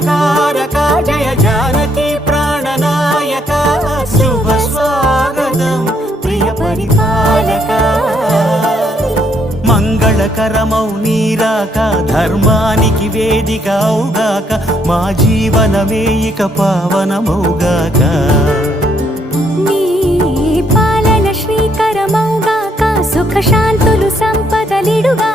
మంగళకారక జయ జానకి ప్రాణనాయక శుభ స్వాగతం ప్రియ పరిపాలక మంగళకరమౌ నీరాక ధర్మానికి వేదిక అవుగాక మా జీవనమే ఇక పావనమౌగాక నీ పాలన శ్రీకరమౌగాక సుఖ శాంతులు సంపదలిడుగా